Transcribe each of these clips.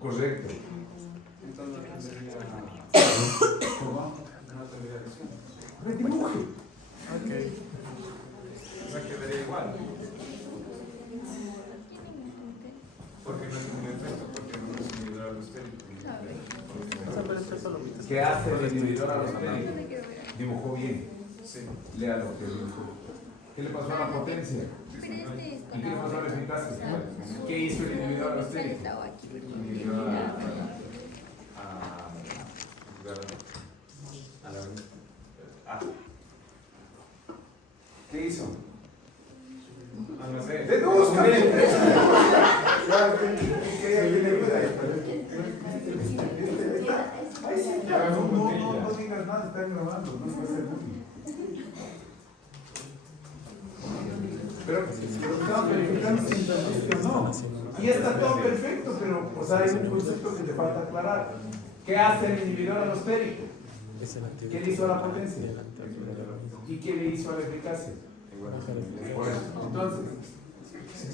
Correcto. Entonces no tendría... ¿Cómo? No tendría acción. Redibuje. Ok. O sea, quedaría igual. Porque no tiene efecto, porque no es inhibidor alostérico. ¿Qué hace el inhibidor alostérico? Dibujó bien. Sí. Lea lo que dibujó. ¿Qué le pasó a la potencia? ¿Y qué le pasó a la eficacia? ¿Qué hizo el inhibidor alostérico? Inhibidor a la... ¿Qué hizo? No sé. ¡Deduzca! Ahí sí, ya, no digas nada, están grabando, no puede ser útil. Pero estaba verificando si entendiste o no. Y está todo perfecto, pero o sea, hay un concepto que te falta aclarar. ¿Qué hace el inhibidor alostérico? ¿Qué le hizo a la potencia? ¿Y qué le hizo a la eficacia? Por eso. Entonces,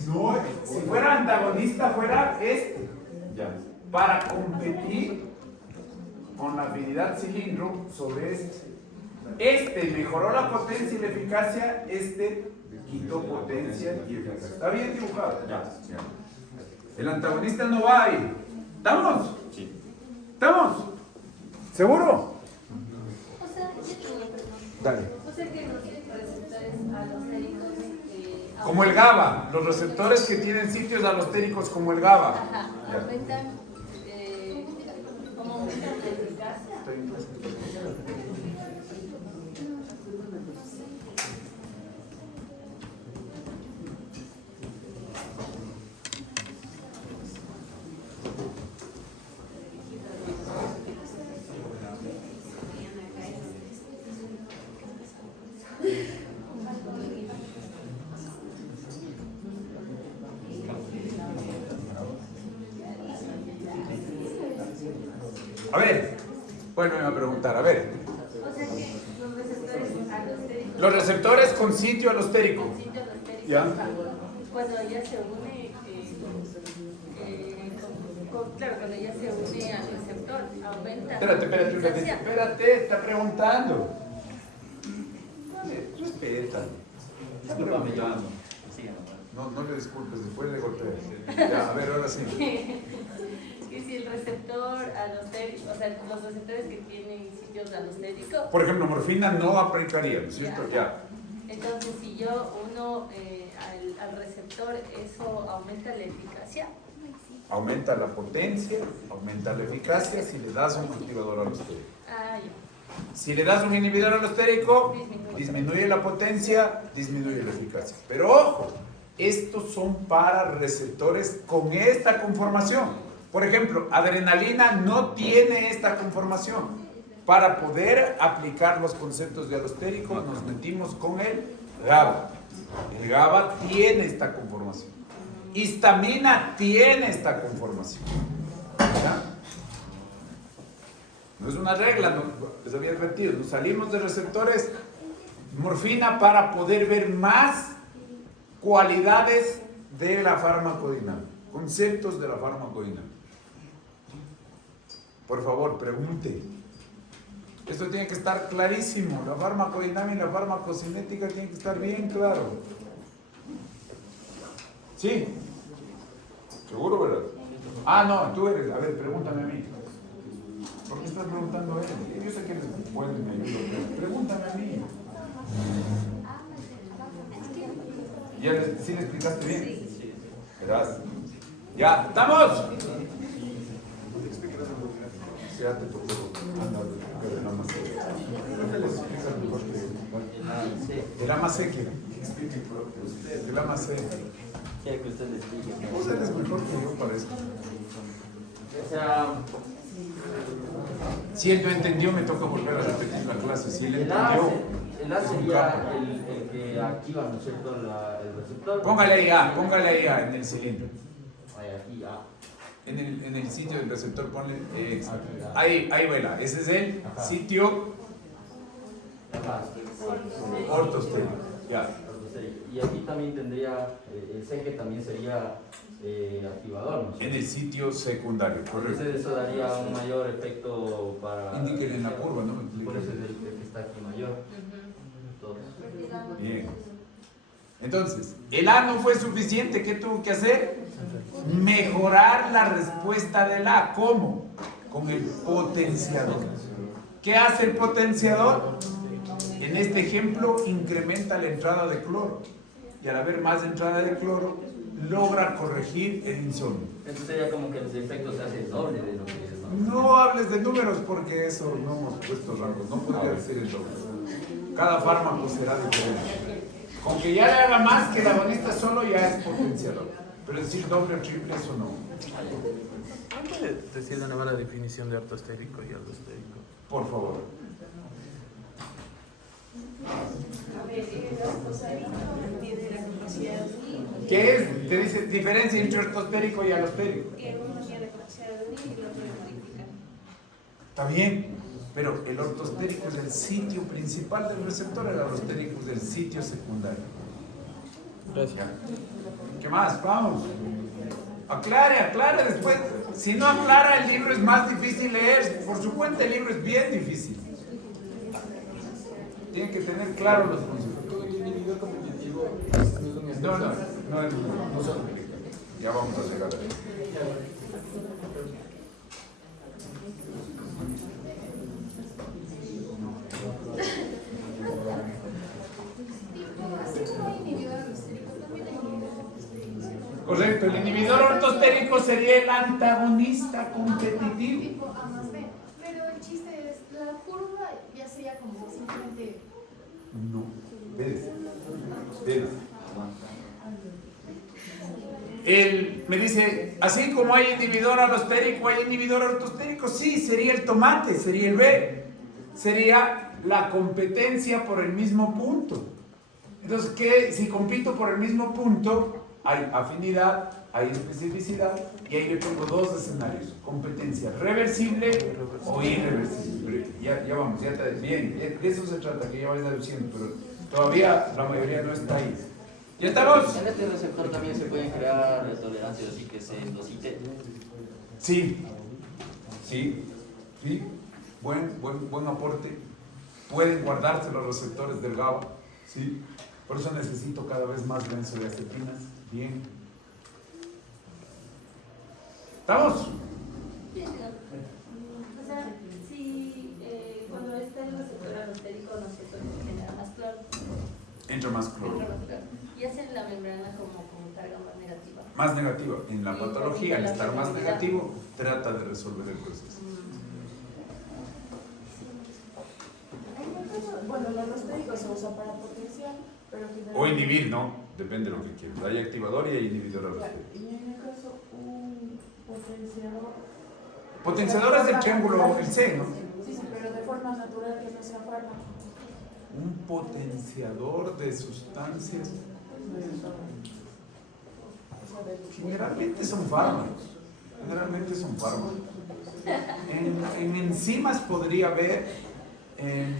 no, si fuera antagonista, fuera este. Ya. Para competir con la afinidad cilindro sobre este. Este mejoró la potencia y la eficacia, este quitó potencia y eficacia. ¿Está bien dibujado? Ya. El antagonista no va ahí. ¿Estamos? Sí. ¿Estamos? ¿Seguro? O sea, yo tengo una pregunta. Dale. O sea que los receptores alostéricos Como el GABA, los receptores que tienen sitios alostéricos como el GABA. Ajá, aumentan, ¿cómo aumentan la eficacia? A ver, vuelven a preguntar, a ver. O sea que los receptores alostéricos. Los receptores con sitio alostérico. Con sitio alostérico, Ya. cuando ya se une, claro, cuando ya se une al receptor, aumenta. Espérate un la ratito. eficacia. Espérate, está preguntando. Dale, respeta. Está preguntando. No le disculpes, después le golpeo. Ya, a ver, ahora sí. Que si el receptor alostérico, o sea, los receptores que tienen sitios alostéricos. Por ejemplo, morfina no aplicaría, ¿no es cierto? Ya. Entonces, si yo uno al receptor, ¿eso aumenta la eficacia? Aumenta la potencia, aumenta la eficacia si le das un activador alostérico. Ah, ya. Si le das un inhibidor alostérico, disminuye la potencia, disminuye la eficacia. Pero ojo, estos son para receptores con esta conformación. Por ejemplo, adrenalina no tiene esta conformación. Para poder aplicar los conceptos de alostérico, nos metimos con el GABA. El GABA tiene esta conformación. Histamina tiene esta conformación. ¿Ya? No es una regla, no, les había advertido. Nos salimos de receptores morfina para poder ver más cualidades de la farmacodinámica, conceptos de la farmacodinámica. Por favor, pregunte. Esto tiene que estar clarísimo. La farmacodinámica y la farmacocinética tienen que estar bien claro. ¿Sí? ¿Seguro, verdad? Ah, no, tú eres. A ver, pregúntame a mí. ¿Por qué estás preguntando a él? Yo sé que eres bueno y me ayuda, pero pregúntame a mí. ¿Ya sí le explicaste bien? Sí. Verás. ¿Ya? ¿Estamos? Ya te tocó. Anda, de la más de la más que explique de la más Quiero que usted le explique. Usted es mejor que yo para esto. O sea, Si él no entendió, me toca volver a repetir la clase. Si él el entendió, A sería el que activa, ¿no es cierto?, el receptor. póngale ahí A en el cilindro. Ahí, aquí, A. En el sitio del receptor, ponle. Ahí vuela. Ese es el sitio ortostérico. Ya. ortostérico. Y aquí también tendría, el que también sería activador, ¿no? En el sitio secundario, correcto. Entonces eso daría un mayor efecto para... Indíquenle en la curva, ¿no? Por eso es el que está aquí mayor. Entonces, Bien. Entonces, el A no fue suficiente. ¿Qué tuvo que hacer? Mejorar la respuesta del A. ¿Cómo? Con el potenciador. ¿Qué hace el potenciador? En este ejemplo, incrementa la entrada de cloro. Y al haber más entrada de cloro, logra corregir el insomnio. entonces sería como que los efectos se hacen doble de lo que es, ¿no? No hables de números porque eso no hemos puesto rangos. No podría ser el doble. Cada fármaco será diferente. Con que ya le haga más que el agonista solo ya es potenciador. Pero decir doble o triple, eso no. ¿Puede decir de nuevo la definición de ortostérico y allostérico? Por favor. A ver, el ortostérico tiene la capacidad de unir. ¿Qué es? Te dice diferencia entre ortostérico y alostérico. Que uno tiene la capacidad de unir y el otro de modificar. Está bien, pero el ortostérico es el sitio principal del receptor, el alostérico es el sitio secundario. Gracias. ¿Qué más? Vamos. Aclare después. Si no aclara, el libro es más difícil leer. Por su cuenta, el libro es bien difícil. Tiene que tener claro los conceptos. Todo el inhibidor competitivo No son. Ya vamos a llegar ahí. Correcto, el inhibidor ortostérico sería el antagonista competitivo. Tipo A más B. Pero el chiste es, la curva ya sería como simplemente... No, ves. Él me dice, así como hay inhibidor alostérico, hay inhibidor ortostérico. Sí, sería el tomate, sería el B. Sería la competencia por el mismo punto. Entonces, ¿qué? Si compito por el mismo punto, hay afinidad, hay especificidad, y ahí yo tengo dos escenarios: competencia reversible o irreversible. Ya vamos, ya está bien, de eso se trata, que ya vayas deduciendo, pero todavía la mayoría no está ahí. ¿Ya estamos? En este receptor también se pueden crear tolerancias así que se endocite. Sí. Buen aporte. Pueden guardarse los receptores del GABA. Sí. Por eso necesito cada vez más benzodiazepinas. Bien. ¿Estamos? O sea, si cuando está el receptor alostérico, no sé, se genera más cloro. Entra más cloro. Entra más cloro. Y hacen la membrana como carga más negativa. Más negativa. En la patología, al estar más negativo, trata de resolver el proceso. Bueno, el alostérico se usa para potenciar, pero generalmente... O inhibir, ¿no? Depende de lo que quieras. Hay activador y hay inhibidor alostérico. Y en el caso, un potenciador... Potenciador es el triángulo, el C, ¿no? Sí, pero de forma natural que no sea fármaco. Un potenciador de sustancias. Generalmente son fármacos. En enzimas podría haber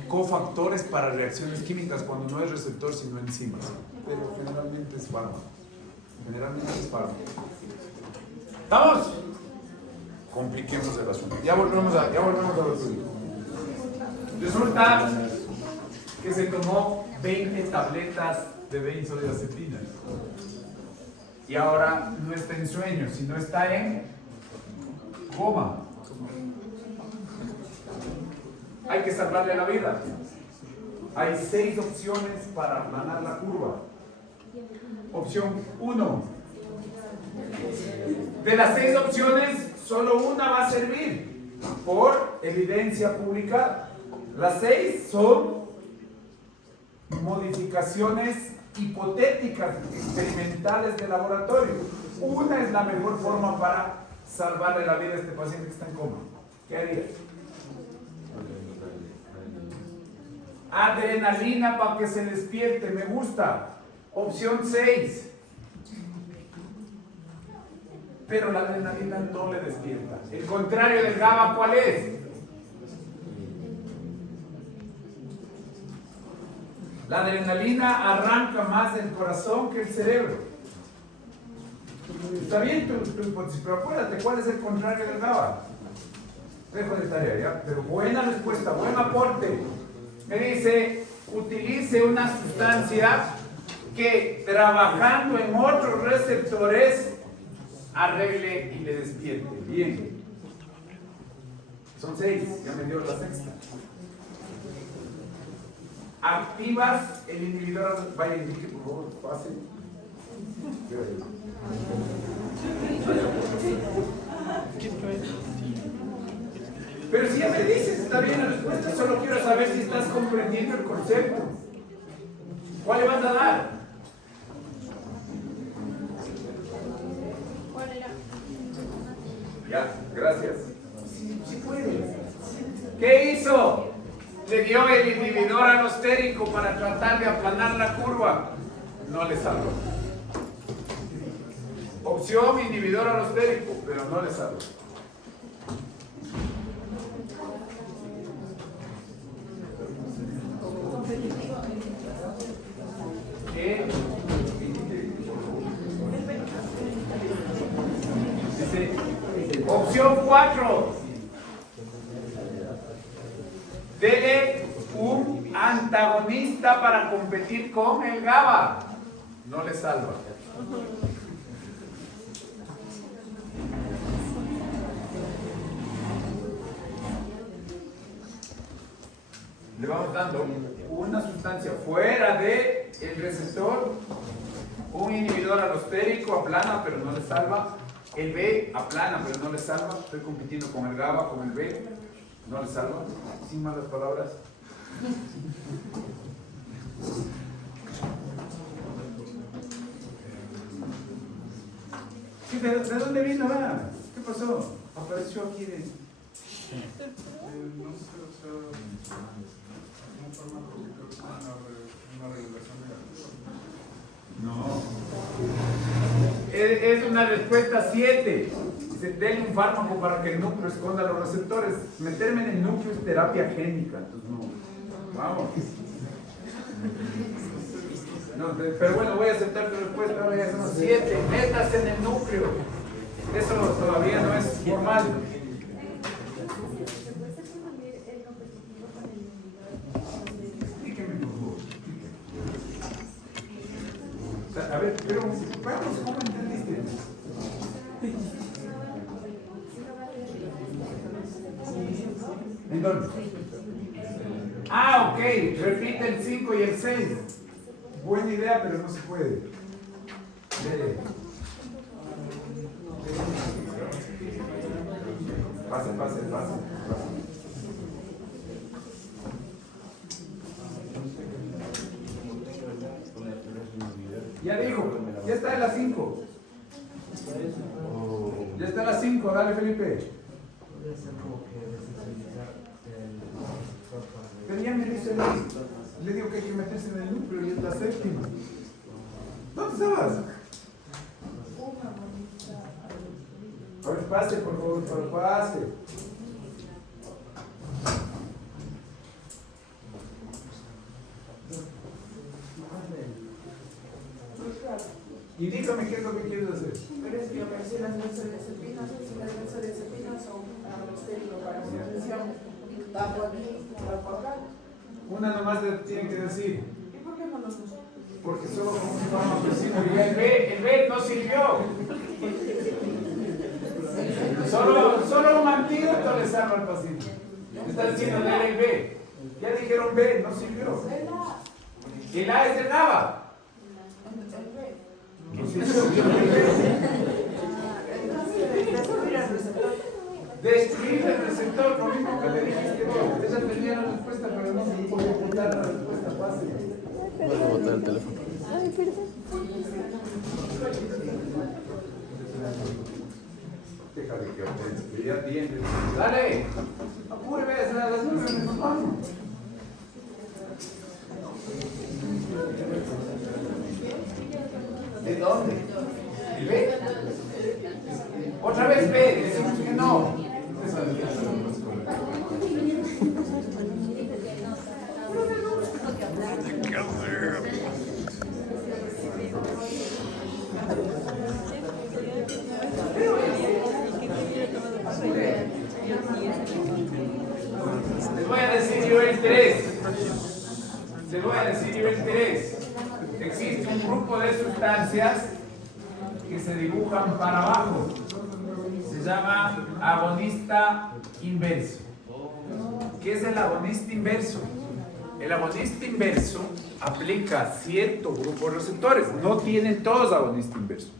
cofactores para reacciones químicas cuando no es receptor sino enzimas. Pero generalmente es fármaco. ¿Estamos? Compliquemos el asunto. Ya volvemos a lo tuyo. Resulta que se tomó 20 tabletas de benzodiazepina. Y ahora no está en sueño, sino está en coma. Hay que salvarle la vida. Hay 6 opciones para aplanar la curva. Opción 1. De las 6 opciones, solo una va a servir por evidencia publicada. Las 6 son modificaciones hipotéticas, experimentales de laboratorio. Una es la mejor forma para salvarle la vida a este paciente que está en coma. ¿Qué harías? Adrenalina para que se despierte, me gusta. Opción 6. Pero la adrenalina no le despierta. El contrario del GABA, ¿cuál es? La adrenalina arranca más el corazón que el cerebro. Está bien tu hipótesis, pero acuérdate, ¿cuál es el contrario del GABA? Dejo de tarea, ¿ya? Pero buena respuesta, buen aporte. Me dice, utilice una sustancia que trabajando en otros receptores arregle y le despierte. Bien. Son 6, ya me dio la sexta. Activas el inhibidor. Vaya, indique por favor, pase. Pero si ya me dices, está bien la respuesta, solo quiero saber si estás comprendiendo el concepto. ¿Cuál le vas a dar? ¿Cuál era? Ya, gracias. Sí puedes. ¿Qué hizo? Le dio el inhibidor alostérico para tratar de aplanar la curva. No le salvó. Opción inhibidor alostérico, pero no le salvó. Dice, opción 4. Dele un antagonista para competir con el GABA. No le salva. Le vamos dando una sustancia fuera del receptor, un inhibidor alostérico, aplana pero no le salva. El B aplana pero no le salva. Estoy compitiendo con el GABA, con el B, no le salva. Sin malas palabras. Sí, ¿de dónde vino ahora? ¿Qué pasó? Apareció aquí de... No sé, o sea, un fármaco que creo que es una regulación negativa. No. Es una respuesta 7. Dice, denle un fármaco para que el núcleo esconda los receptores. Meterme en el núcleo es terapia génica. Entonces no. Vamos. No, pero bueno, voy a aceptar tu respuesta. Ahora ya son 7. Métase en el núcleo. Eso todavía no es formal. Explíqueme, por favor. O sea, a ver, pero vamos, ¿cómo entendiste? ¿En dónde? Ah, ok. Repite el 5 y el 6. Buena idea, pero no se puede. Pase. Ya dijo, ya está en las 5. Ya está en las 5, dale Felipe. Pero ya me dice le digo que hay que meterse en el núcleo y es la 7ª. ¿Dónde estabas? A ver, pase, por favor, pase. Y dígame qué es lo que quieres hacer. Pero es que yo pensé las benzodiazepinas, si las benzodiazepinas son alostérico para hipertensión, tapo aquí, tapo acá. Una nomás le tienen que decir. ¿Y por qué no los uso? Porque solo con un fármaco sirve. Y el B no sirvió. Solo un antídoto le salva al paciente. Están diciendo el B. Ya dijeron B, no sirvió. El A es el GABA. Destruir el receptor, lo mismo que le dijiste vos. Ella tenía la respuesta, pero no se puede ocultar la respuesta fácil. Voy a botar el teléfono. Déjale que ya tiene. Dale, apúreme, a las 9 nos vamos. ¿De dónde? ¿El B? Otra vez B, decimos que no. nivel 3. Existe un grupo de sustancias que se dibujan para abajo. Se llama agonista inverso. ¿Qué es el agonista inverso? El agonista inverso aplica cierto grupo de receptores. No tienen todos agonista inverso.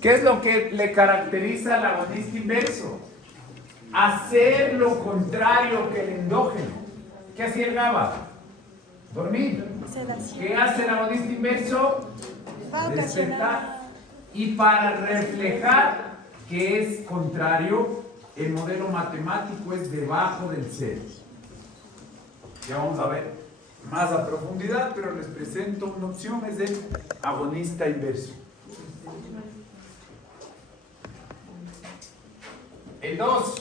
¿Qué es lo que le caracteriza al agonista inverso? Hacer lo contrario que el endógeno. ¿Qué hacía el GABA? Dormir. ¿Qué hace el agonista inverso? Despertar. Y para reflejar que es contrario, el modelo matemático es debajo del cero. Ya vamos a ver más a profundidad, pero les presento una opción, es el agonista inverso. El 2,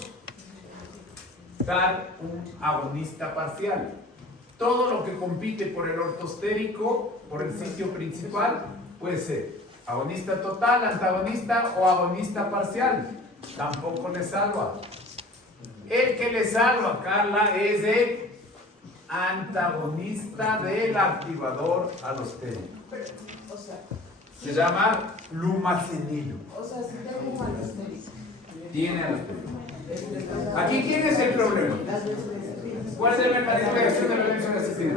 dar un agonista parcial. Todo lo que compite por el ortostérico, por el sitio principal, puede ser agonista total, antagonista o agonista parcial. Tampoco le salva. El que le salva, Carla, es el antagonista del activador alostérico. O sea, Se llama lumacenilo. o sea, si tengo un alostérico. Tiene alostérico. Aquí, ¿quién es el problema? ¿Cuál es el mecanismo de acción de la benzodiazepina?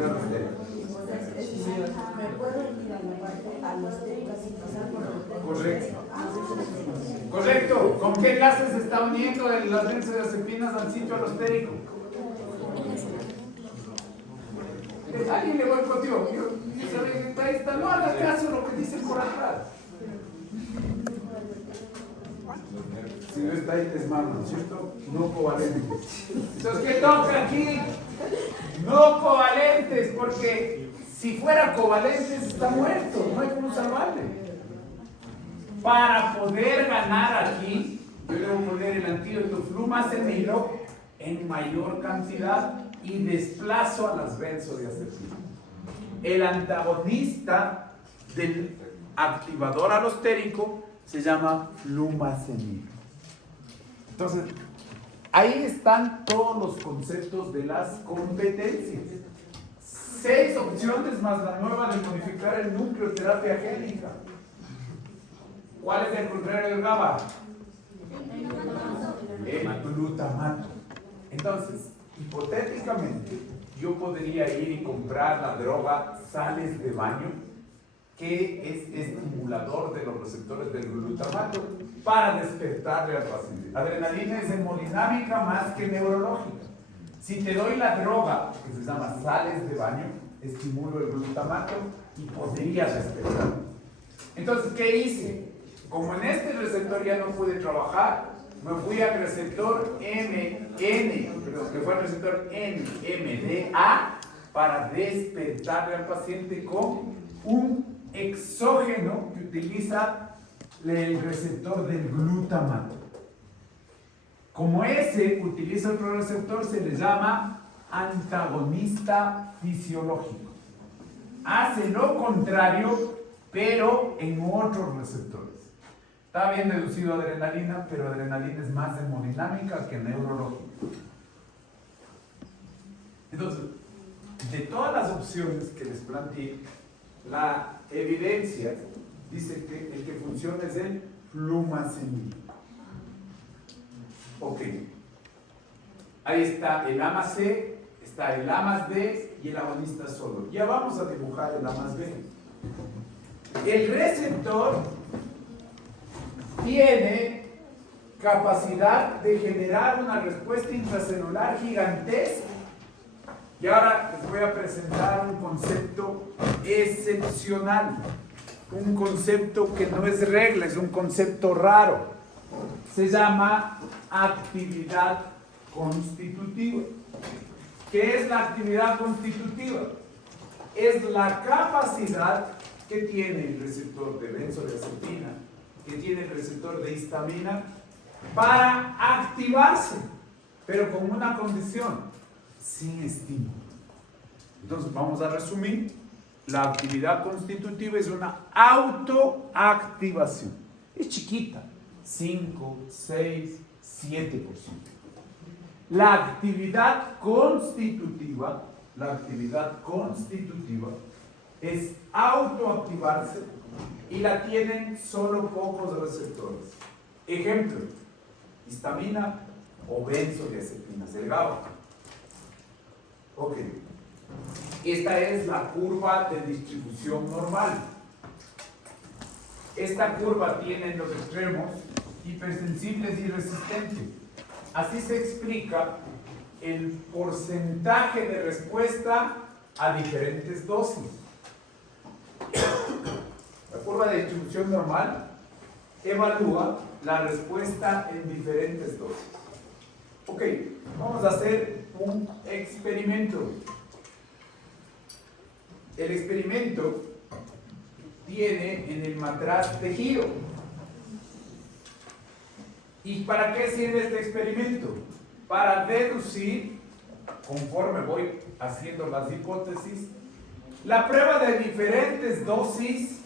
¿Me puedo ir a la parte alostérica sin pasar por el Correcto. Correcto. ¿Con qué enlace se está uniendo las benzodiazepinas al sitio alostérico? Alguien le boicoteó. Ahí está. No haga caso a lo que dicen por atrás. Si no está ahí, es malo, ¿no es cierto? No covalentes. Entonces, ¿qué toca aquí? No covalentes, porque si fuera covalentes está muerto, no hay cómo salvarle. Para poder ganar aquí, yo debo poner el antídoto flumacenilo en mayor cantidad y desplazo a las benzodiazepinas. El antagonista del activador alostérico se llama flumacenilo. Entonces, ahí están todos los conceptos de las competencias. 6 opciones más la nueva de modificar el núcleo, terapia génica. ¿Cuál es el contrario del GABA? El glutamato. Entonces, hipotéticamente, yo podría ir y comprar la droga sales de baño, que es estimulador de los receptores del glutamato, para despertarle al paciente. Adrenalina es hemodinámica más que neurológica. Si te doy la droga, que se llama sales de baño, estimulo el glutamato y podrías despertar. Entonces, ¿qué hice? Como en este receptor ya no pude trabajar, me fui al receptor que fue el receptor NMDA, para despertarle al paciente con un exógeno que utiliza el receptor del glutamato. Como ese utiliza otro receptor, se le llama antagonista fisiológico. Hace lo contrario, pero en otros receptores. Está bien deducido adrenalina, pero adrenalina es más hemodinámica que neurológica. Entonces, de todas las opciones que les planteé, la evidencia dice que el que funciona es el flumacenil. Ok. Ahí está el A más C, está el A más D y el agonista solo. Ya vamos a dibujar el A más B. El receptor tiene capacidad de generar una respuesta intracelular gigantesca. Y ahora les voy a presentar un concepto excepcional, un concepto que no es regla, es un concepto raro. Se llama actividad constitutiva. ¿Qué es la actividad constitutiva? Es la capacidad que tiene el receptor de benzodiazepina, que tiene el receptor de histamina, para activarse, pero con una condición: sin estímulo. Entonces vamos a resumir. La actividad constitutiva es una autoactivación. Es chiquita, 5, 6, 7%. La actividad constitutiva es autoactivarse y la tienen solo pocos receptores. Ejemplo, histamina o benzodiazepinas del GABA. Ok. Esta es la curva de distribución normal. Esta curva tiene en los extremos hipersensibles y resistentes. Así se explica el porcentaje de respuesta a diferentes dosis. La curva de distribución normal evalúa la respuesta en diferentes dosis. Ok, vamos a hacer un experimento. El experimento tiene en el matraz tejido. ¿Y para qué sirve este experimento? Para deducir, conforme voy haciendo las hipótesis, la prueba de diferentes dosis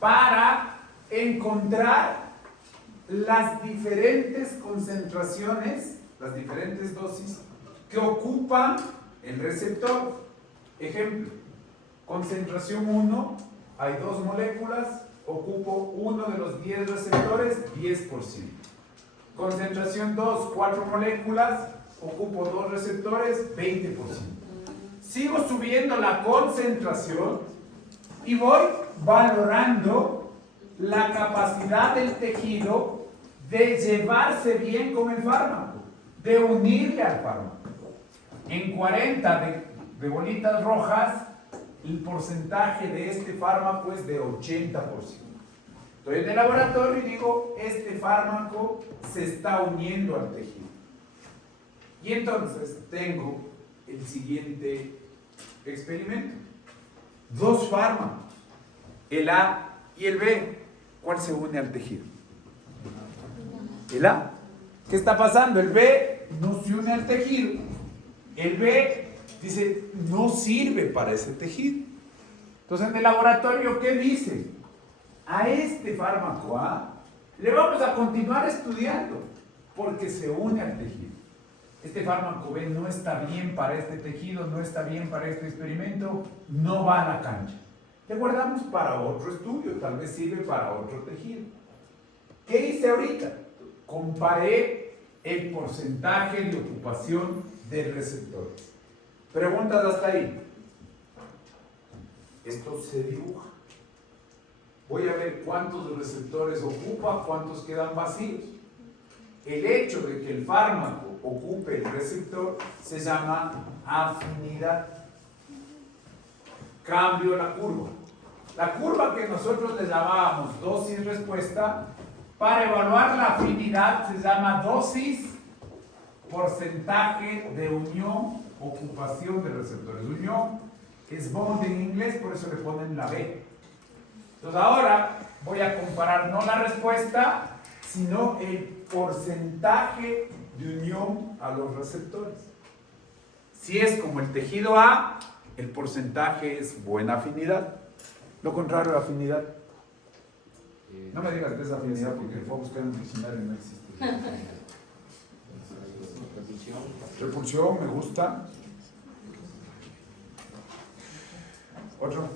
para encontrar las diferentes concentraciones, las diferentes dosis que ocupan el receptor. Ejemplo, concentración 1, hay 2 moléculas, ocupo uno de los 10 receptores, 10%. Concentración 2, 4 moléculas, ocupo 2 receptores, 20%. Sigo subiendo la concentración y voy valorando la capacidad del tejido de llevarse bien con el fármaco, de unirle al fármaco. En 40 de bolitas rojas, el porcentaje de este fármaco es de 80%. Estoy en el laboratorio y digo, este fármaco se está uniendo al tejido. Y entonces tengo el siguiente experimento. 2 fármacos, el A y el B. ¿Cuál se une al tejido? El A. ¿Qué está pasando? El B no se une al tejido. El B dice, no sirve para ese tejido. Entonces en el laboratorio, ¿qué dice? A este fármaco A le vamos a continuar estudiando porque se une al tejido. Este fármaco B no está bien para este tejido, no está bien para este experimento, no va a la cancha. Le guardamos para otro estudio, tal vez sirve para otro tejido. ¿Qué hice ahorita? Comparé el porcentaje de ocupación de receptores. Preguntas hasta ahí. Esto se dibuja. Voy a ver cuántos receptores ocupa, cuántos quedan vacíos. El hecho de que el fármaco ocupe el receptor se llama afinidad. Cambio la curva. La curva que nosotros le llamábamos dosis-respuesta, para evaluar la afinidad se llama dosis porcentaje de unión, ocupación de receptores. Unión es bond en inglés, por eso le ponen la B. Entonces ahora voy a comparar no la respuesta, sino el porcentaje de unión a los receptores. Si es como el tejido A, el porcentaje es buena afinidad. Lo contrario de afinidad. No me digas que es afinidad porque fue a buscar en un diccionario y no existe. Repulsión, me gusta. Otro.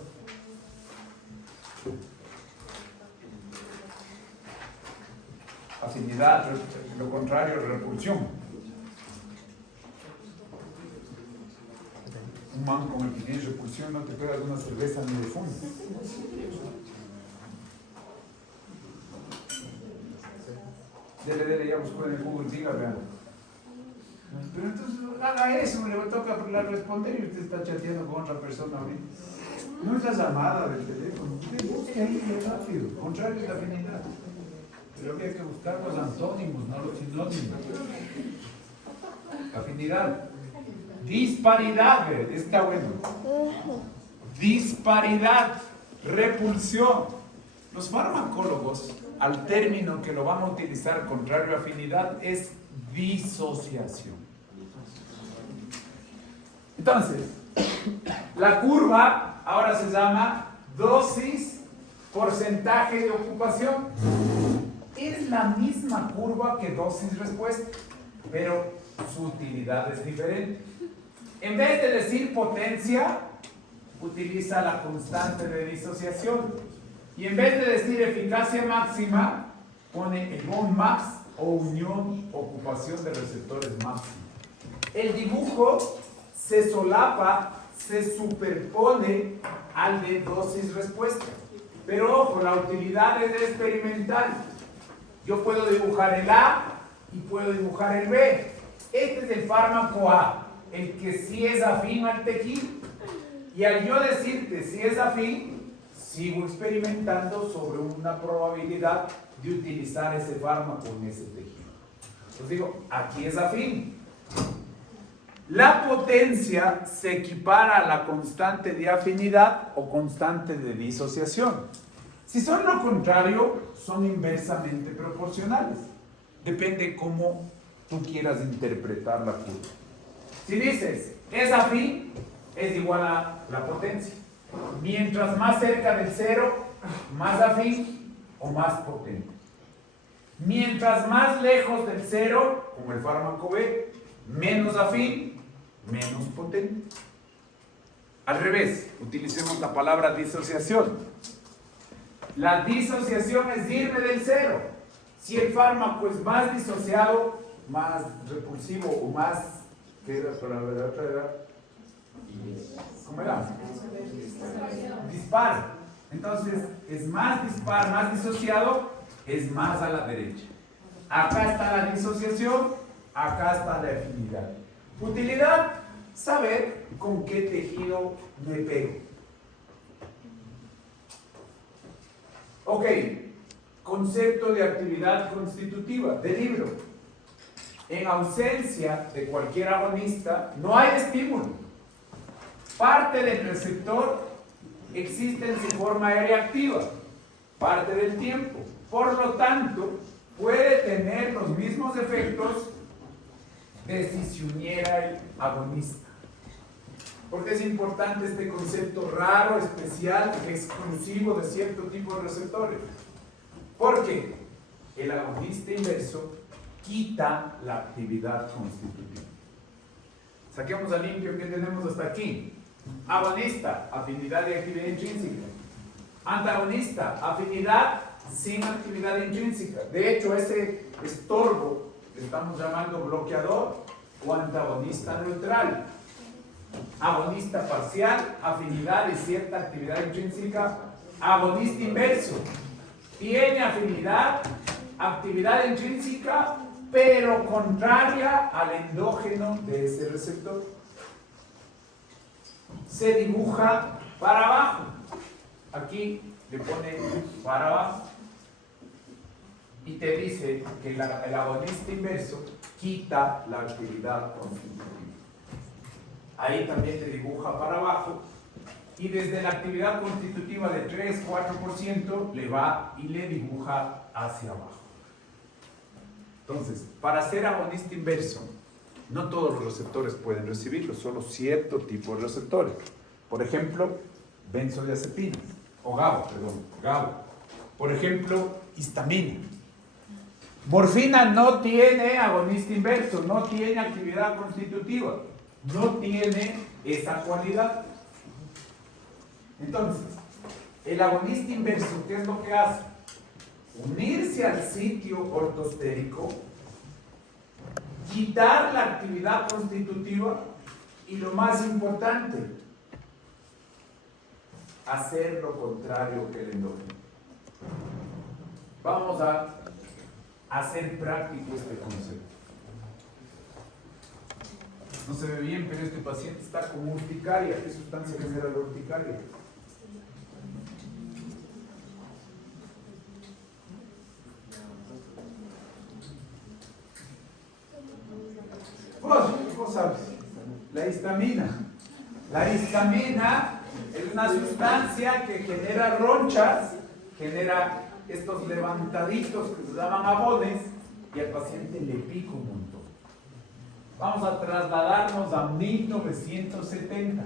Afinidad, lo contrario, repulsión. Un man con el que tienes repulsión no te pegas una cerveza ni de fondo. Dele, ya buscó en el Google, diga, vean. Pero entonces haga eso, le toca responder y usted está chateando con otra persona ahorita. No es la llamada del teléfono, usted busque ahí rápido, contrario de la afinidad. Pero había que buscar los antónimos, no los sinónimos. Afinidad. Disparidad, está bueno. Disparidad, repulsión. Los farmacólogos, al término que lo van a utilizar contrario a afinidad, es disociación. Entonces, la curva ahora se llama dosis porcentaje de ocupación. Es la misma curva que dosis-respuesta, pero su utilidad es diferente. En vez de decir potencia, utiliza la constante de disociación. Y en vez de decir eficacia máxima, pone el bond max o unión ocupación de receptores máxima. El dibujo se solapa, se superpone al de dosis-respuesta. Pero ojo, la utilidad es experimental. Yo puedo dibujar el A y puedo dibujar el B. Este es el fármaco A, el que sí es afín al tejido. Y al yo decirte si es afín, sigo experimentando sobre una probabilidad de utilizar ese fármaco en ese tejido. Entonces digo, aquí es afín. La potencia se equipara a la constante de afinidad o constante de disociación. Si son lo contrario, son inversamente proporcionales. Depende cómo tú quieras interpretar la curva. Si dices, es afín, es igual a la potencia. Mientras más cerca del cero, más afín o más potente. Mientras más lejos del cero, como el fármaco B, menos afín, menos potente. Al revés, utilicemos la palabra disociación. La disociación es irme del cero. Si el fármaco es más disociado, más repulsivo o más... ¿Qué era para la otra edad? ¿Cómo era? Dispar. Entonces, es más dispar, más disociado, es más a la derecha. Acá está la disociación, acá está la afinidad. Utilidad, saber con qué tejido me pego. Ok, concepto de actividad constitutiva del libro. En ausencia de cualquier agonista, no hay estímulo. Parte del receptor existe en su forma aérea activa, parte del tiempo. Por lo tanto, puede tener los mismos efectos de si se uniera el agonista. Porque es importante este concepto raro, especial, exclusivo de cierto tipo de receptores. Porque el agonista inverso quita la actividad constitutiva. Saquemos a limpio que tenemos hasta aquí. Agonista, afinidad y actividad intrínseca. Antagonista, afinidad sin actividad intrínseca. De hecho, ese estorbo que estamos llamando bloqueador o antagonista neutral. Agonista parcial, afinidad y cierta actividad intrínseca. Agonista inverso, tiene afinidad, actividad intrínseca, pero contraria al endógeno de ese receptor. Se dibuja para abajo. Aquí le pone para abajo. Y te dice que el agonista inverso quita la actividad constitutiva. Ahí también te dibuja para abajo. Y desde la actividad constitutiva de 3-4% le va y le dibuja hacia abajo. Entonces, para ser agonista inverso, no todos los receptores pueden recibirlo, solo cierto tipo de receptores. Por ejemplo, benzodiazepinas, o GABA, GABA. Por ejemplo, histamina. Morfina no tiene agonista inverso, no tiene actividad constitutiva, no tiene esa cualidad. Entonces, el agonista inverso, ¿qué es lo que hace? Unirse al sitio ortostérico, quitar la actividad constitutiva y, lo más importante, hacer lo contrario que el endógeno. Vamos a hacer práctico este concepto. No se ve bien, pero este paciente está con urticaria. ¿Qué sustancia genera la urticaria? ¿Vos sabes? La histamina. La histamina es una sustancia que genera ronchas, genera estos levantaditos que se llaman abones y al paciente le pica un montón. Vamos a trasladarnos a 1970.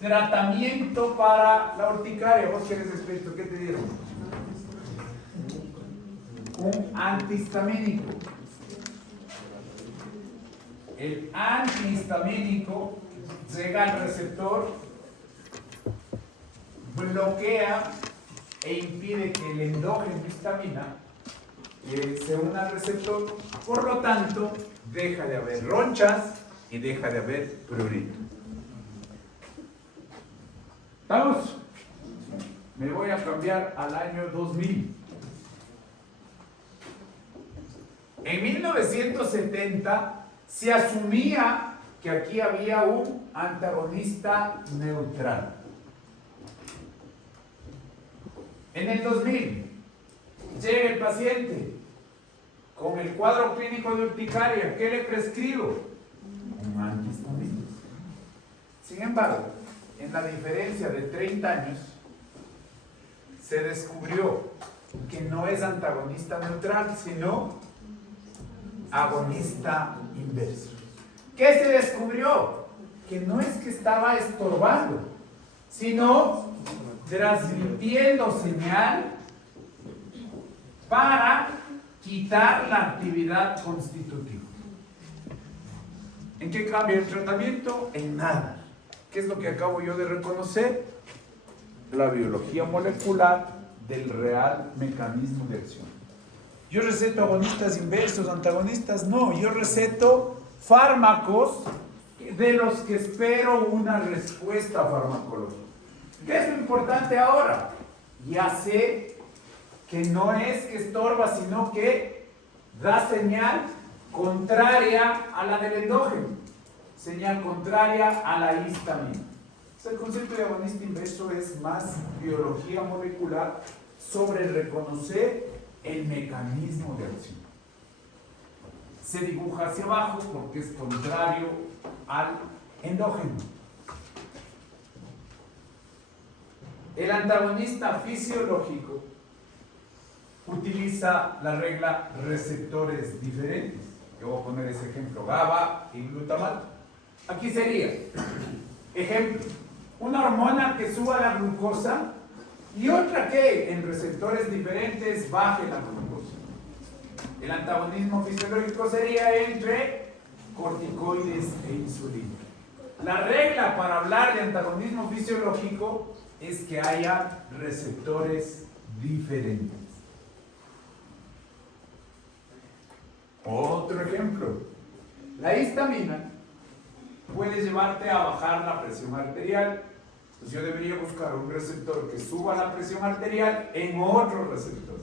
Tratamiento para la urticaria. ¿Vos querés experto? ¿Qué te dieron? Un antihistamínico. El antihistamínico llega al receptor, bloquea e impide que el endógeno histamina se una al receptor, por lo tanto, deja de haber ronchas y deja de haber prurito. ¿Estamos? Me voy a cambiar al año 2000. En 1970 se asumía que aquí había un antagonista neutral. En el 2000 llega el paciente con el cuadro clínico de urticaria. ¿Qué le prescribo? Un antihistamínico. Sin embargo, en la diferencia de 30 años, se descubrió que no es antagonista neutral, sino agonista inverso. ¿Qué se descubrió? Que no es que estaba estorbando, sino transmitiendo señal para quitar la actividad constitutiva. ¿En qué cambia el tratamiento? En nada. ¿Qué es lo que acabo yo de reconocer? La biología molecular del real mecanismo de acción. Yo receto agonistas inversos, antagonistas, no. Yo receto fármacos de los que espero una respuesta farmacológica. ¿Qué es lo importante ahora? Ya sé que no es que estorba, sino que da señal contraria a la del endógeno, señal contraria a la histamina. El concepto de agonista inverso es más biología molecular sobre reconocer el mecanismo de acción. Se dibuja hacia abajo porque es contrario al endógeno. El antagonista fisiológico utiliza la regla receptores diferentes. Yo voy a poner ese ejemplo, GABA y glutamato. Aquí sería, ejemplo, una hormona que suba la glucosa y otra que en receptores diferentes baje la glucosa. El antagonismo fisiológico sería entre corticoides e insulina. La regla para hablar de antagonismo fisiológico es que haya receptores diferentes. Otro ejemplo, la histamina puede llevarte a bajar la presión arterial. Entonces yo debería buscar un receptor que suba la presión arterial en otro receptor.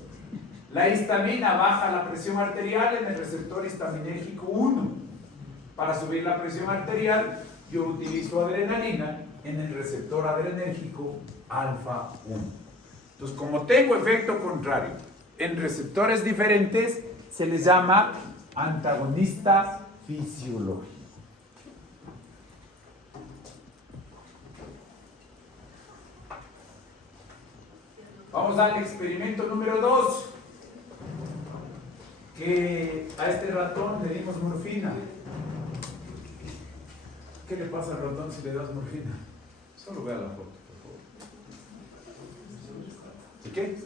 La histamina baja la presión arterial en el receptor histaminérgico 1. Para subir la presión arterial, yo utilizo adrenalina en el receptor adrenérgico alfa 1. Entonces, como tengo efecto contrario en receptores diferentes, se les llama antagonista fisiológico. Vamos al experimento número 2. Que a este ratón le dimos morfina. ¿Qué le pasa al ratón si le das morfina? Solo vea la foto, por favor. ¿Y qué?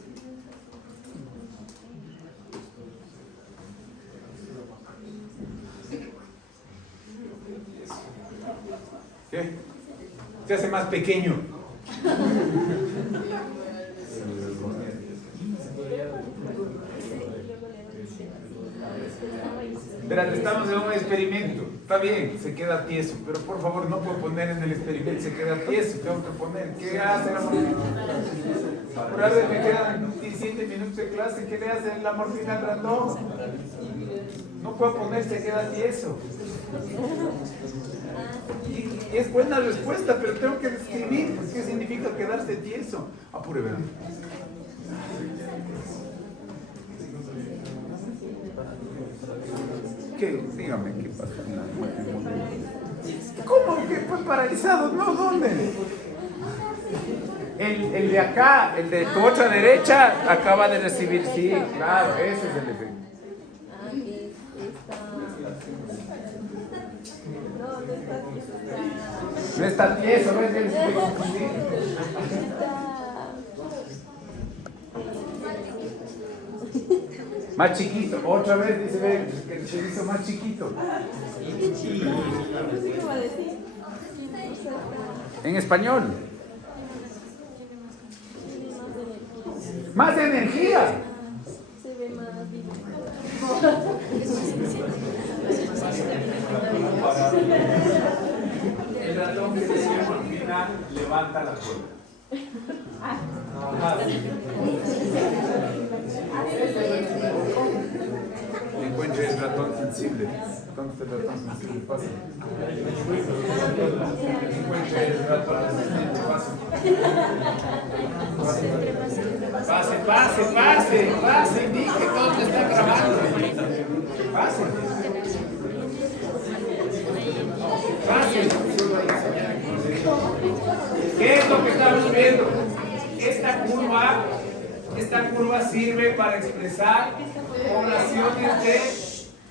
¿Qué? Se hace más pequeño. Verán, estamos en un experimento. Está bien, se queda tieso, pero por favor no puedo poner en el experimento se queda tieso. Tengo que poner, ¿qué hace la morfina? Por ahora me quedan 17 minutos de clase. ¿Qué le hace la morfina al ratón? No puedo poner, se queda tieso. Y es buena respuesta, pero tengo que describir qué significa quedarse tieso. Apure, verán. ¿Qué? Dígame, ¿qué pasa? ¿Cómo que fue paralizado? No, ¿dónde? El de acá, el de tu otra derecha, acaba de recibir, sí, claro, ese es el efecto. No está tieso, no es el más chiquito, otra vez dice, ve, que se hizo más chiquito. En español. Más energía. Se ve más El ratón que decía morfina levanta la cola. Encuentre el ratón sensible. ¿Dónde está el ratón sensible? Pase. Encuentre el ratón sensible. Pase. Pase. Indique dónde está grabando. Pase. ¿Qué es lo que estamos viendo? Esta curva sirve para expresar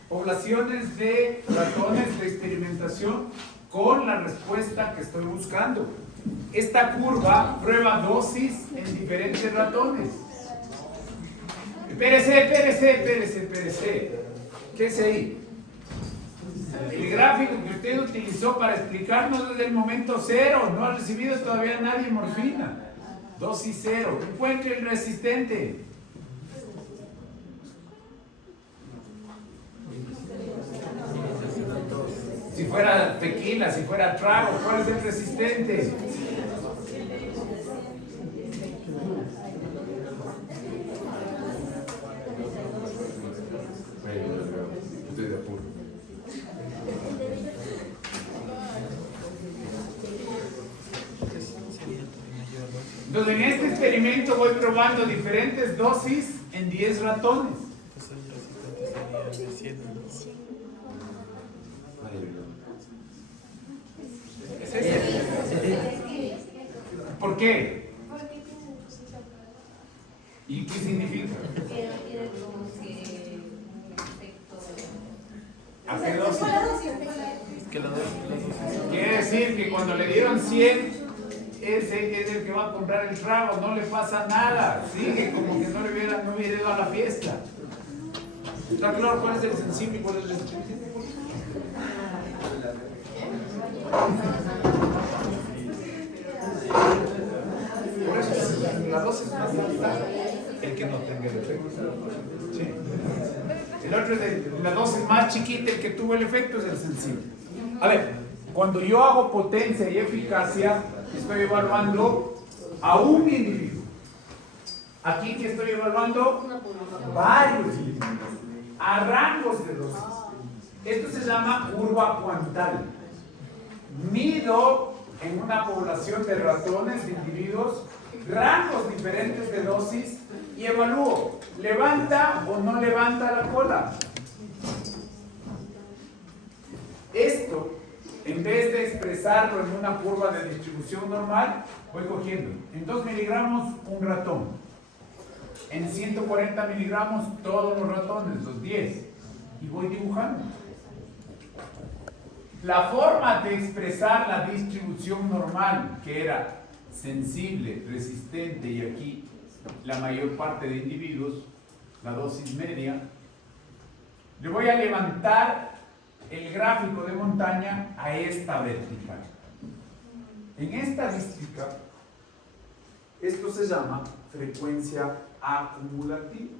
poblaciones de ratones de experimentación con la respuesta que estoy buscando. Esta curva prueba dosis en diferentes ratones. Espérese. ¿Qué es ahí? El gráfico que usted utilizó para explicarnos desde el momento cero. No ha recibido todavía nadie morfina. Dosis cero. Encuentre el resistente. Si fuera tequila, si fuera trago, ¿cuál es el resistente? Estoy de apuro. Entonces, en este experimento voy probando diferentes dosis en 10 ratones. ¿Es ese? ¿Por qué? ¿Y qué significa? ¿A qué dosis? Quiere decir que cuando le dieron 100, ese es el que va a comprar el trago, no le pasa nada, sigue como que no hubiera ido a la fiesta. ¿Está claro cuál es el sensible y cuál es el resistente? Por eso la dosis más alta, el que no tenga el efecto. Sí. El otro es la dosis más chiquita, el que tuvo el efecto es el sensible. A ver, cuando yo hago potencia y eficacia, estoy evaluando a un individuo. Aquí que estoy evaluando varios individuos, a rangos de dosis. Esto se llama curva cuantal. Mido en una población de ratones, de individuos, rangos diferentes de dosis y evalúo, ¿levanta o no levanta la cola? Esto, en vez de expresarlo en una curva de distribución normal, voy cogiendo en 2 miligramos un ratón, en 140 miligramos todos los ratones, los 10, y voy dibujando. La forma de expresar la distribución normal, que era sensible, resistente y aquí la mayor parte de individuos, la dosis media, le voy a levantar el gráfico de montaña a esta vertical. En esta dística, esto se llama frecuencia acumulativa.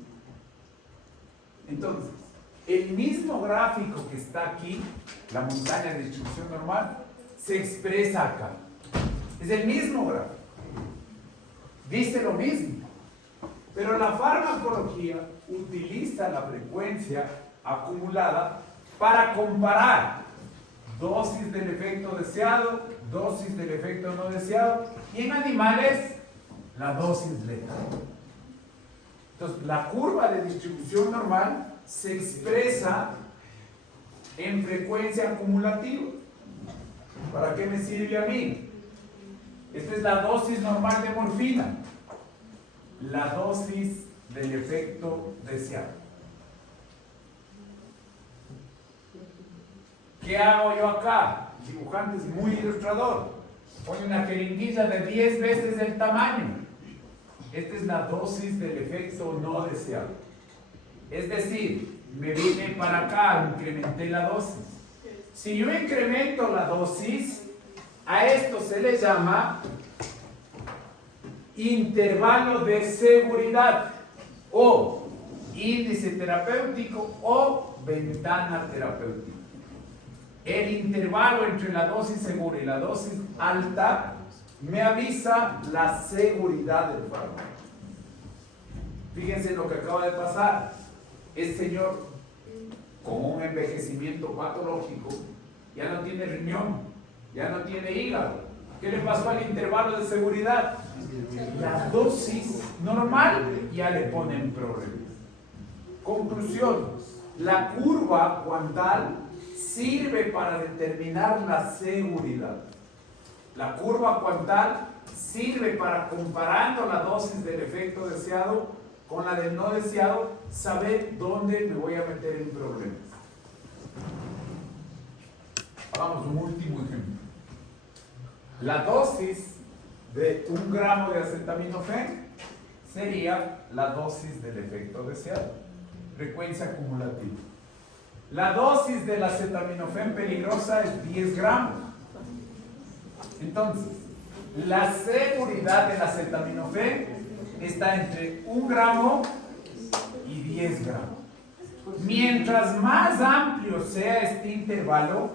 Entonces, el mismo gráfico que está aquí, la montaña de distribución normal, se expresa acá. Es el mismo gráfico. Dice lo mismo. Pero la farmacología utiliza la frecuencia acumulada para comparar dosis del efecto deseado, dosis del efecto no deseado, y en animales, la dosis letal. Entonces, la curva de distribución normal se expresa en frecuencia acumulativa. ¿Para qué me sirve a mí? Esta es la dosis normal de morfina, la dosis del efecto deseado. ¿Qué hago yo acá? El dibujante es muy ilustrador. Pone una jeringuilla de 10 veces el tamaño. Esta es la dosis del efecto no deseado. Es decir, me vine para acá, incrementé la dosis. Si yo incremento la dosis, A esto se le llama intervalo de seguridad o índice terapéutico o ventana terapéutica. El intervalo entre la dosis segura y la dosis alta me avisa la seguridad del fármaco. Fíjense lo que acaba de pasar. El señor con un envejecimiento patológico ya no tiene riñón, ya no tiene hígado. ¿Qué le pasó al intervalo de seguridad? La dosis normal ya le ponen problemas. Conclusión, la curva cuantal sirve para determinar la seguridad. La curva cuantal sirve para, comparando la dosis del efecto deseado con la del no deseado, saber dónde me voy a meter en problemas. Hagamos un último ejemplo. La dosis de 1 gramo de acetaminofén sería la dosis del efecto deseado, frecuencia acumulativa. La dosis del acetaminofén peligrosa es 10 gramos. Entonces, la seguridad del acetaminofén está entre 1 gramo y 10 gramos. Mientras más amplio sea este intervalo,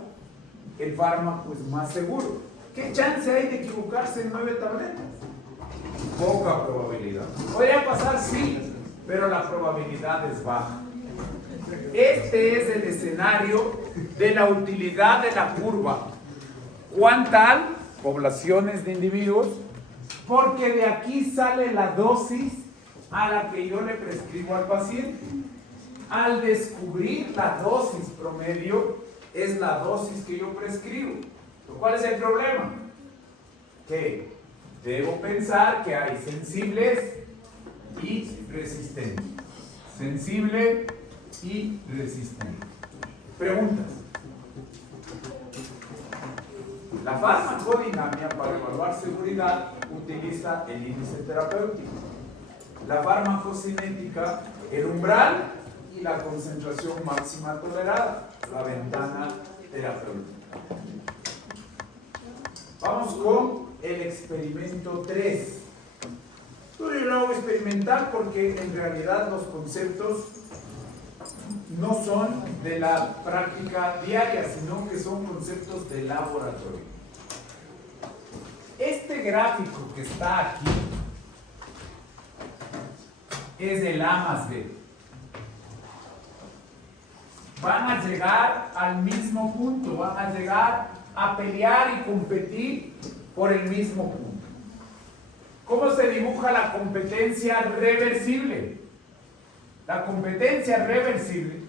el fármaco es más seguro. ¿Qué chance hay de equivocarse en 9 tabletas? Poca probabilidad. Podría pasar, sí, pero la probabilidad es baja. Este es el escenario de la utilidad de la curva cuantal, poblaciones de individuos, porque de aquí sale la dosis a la que yo le prescribo al paciente. Al descubrir la dosis promedio, es la dosis que yo prescribo. ¿Cuál es el problema? Que debo pensar que hay sensibles y resistentes. Sensible y resistente. Preguntas. La farmacodinamia para evaluar seguridad utiliza el índice terapéutico. La farmacocinética, el umbral y la concentración máxima tolerada, la ventana terapéutica. Vamos con el experimento 3. Yo lo hago experimental porque en realidad los conceptos no son de la práctica diaria, sino que son conceptos de laboratorio. Este gráfico que está aquí es el A más B. Van a llegar al mismo punto, van a llegar a pelear y competir por el mismo punto. ¿Cómo se dibuja la competencia reversible? La competencia reversible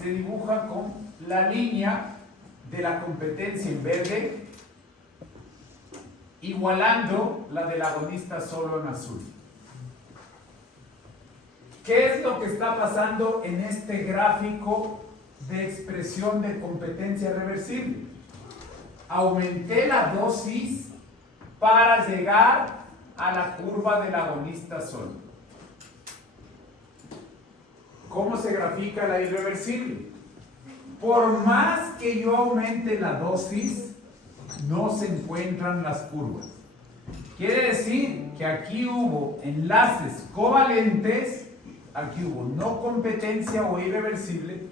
se dibuja con la línea de la competencia en verde igualando la del agonista solo en azul. ¿Qué es lo que está pasando en este gráfico de expresión de competencia reversible? Aumenté la dosis para llegar a la curva del agonista solo. ¿Cómo se grafica la irreversible? Por más que yo aumente la dosis, no se encuentran las curvas. Quiere decir que aquí hubo enlaces covalentes, aquí hubo no competencia o irreversible,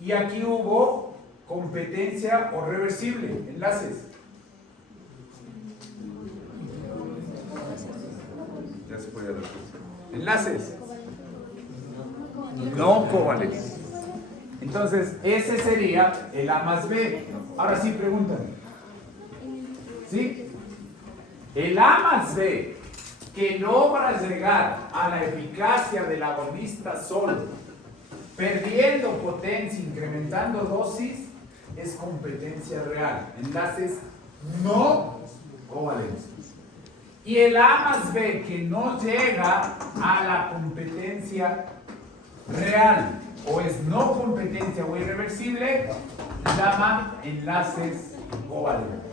y aquí hubo competencia o reversible, enlaces. Ya se puede dar enlaces no covalentes. Entonces, ese sería el A más B. Ahora sí, pregúntame. ¿Sí? El A más B que logra llegar a la eficacia del agonista solo, perdiendo potencia, incrementando dosis, es competencia real. Enlaces no covalentes. Y el A más B que no llega a la competencia real o es no competencia o irreversible, llaman enlaces covalentes.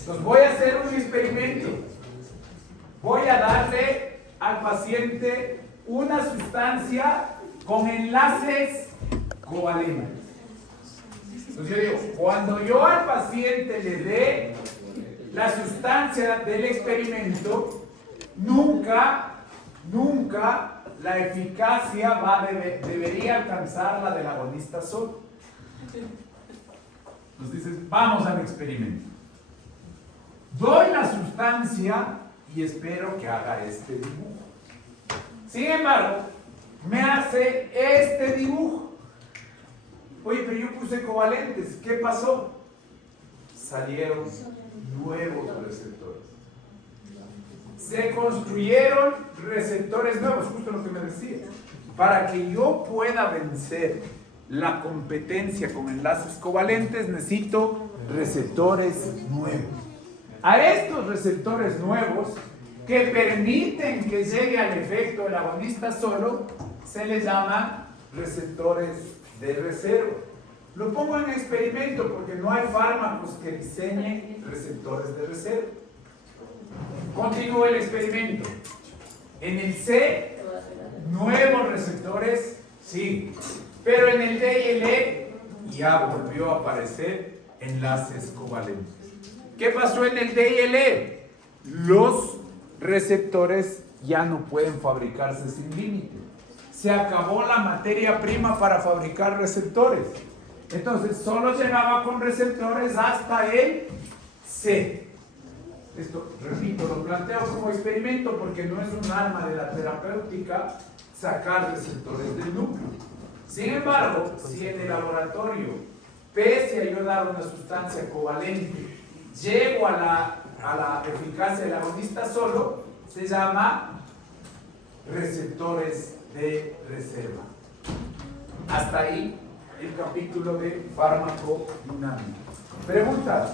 Entonces voy a hacer un experimento. Voy a darle al paciente una sustancia con enlaces covalentes. Entonces yo digo, cuando yo al paciente le dé la sustancia del experimento, nunca la eficacia debería alcanzar la del agonista solo. Nos dices, vamos al experimento. Doy la sustancia y espero que haga este dibujo. Sin embargo, me hace este dibujo. Oye, pero yo puse covalentes. ¿Qué pasó? Salieron nuevos receptores. Se construyeron receptores nuevos, justo lo que me decías. Para que yo pueda vencer la competencia con enlaces covalentes, necesito receptores nuevos. A estos receptores nuevos, que permiten que llegue al efecto del agonista solo, se les llama receptores de reserva. Lo pongo en experimento porque no hay fármacos que diseñen receptores de reserva. Continúo el experimento. En el C, nuevos receptores, sí. Pero en el D y el E, ya volvió a aparecer enlaces covalentes. ¿Qué pasó en el D y el E? Los receptores ya no pueden fabricarse sin límite. Se acabó la materia prima para fabricar receptores. Entonces, solo llegaba con receptores hasta el C. Esto, repito, lo planteo como experimento porque no es un arma de la terapéutica sacar receptores del núcleo. Sin embargo, si en el laboratorio, pese a yo dar una sustancia covalente, llego a la eficacia del agonista solo, se llama receptores de reserva. Hasta ahí el capítulo de farmacodinámica. ¿Preguntas?